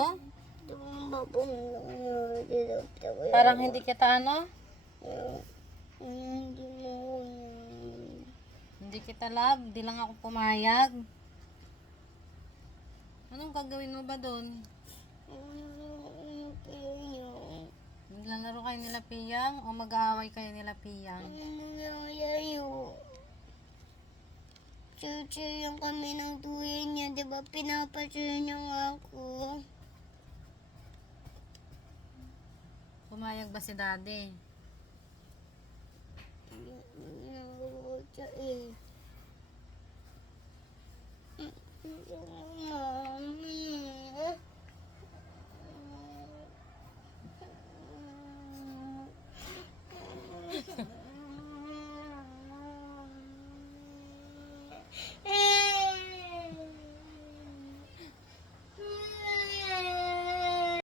Oh? Tumabong Parang hindi kita ano? hindi mo Hindi kita love, di lang ako pumayag. Anong gagawin mo ba doon? Naglalaro kayo nila Piyang o mag-aaway kayo nila Piyang? nangyayari. Chuchuyan kami ng tuwi niya, di ba pinapasaya niya nga ako. Pumayag ba si daddy? Nagawag siya eh.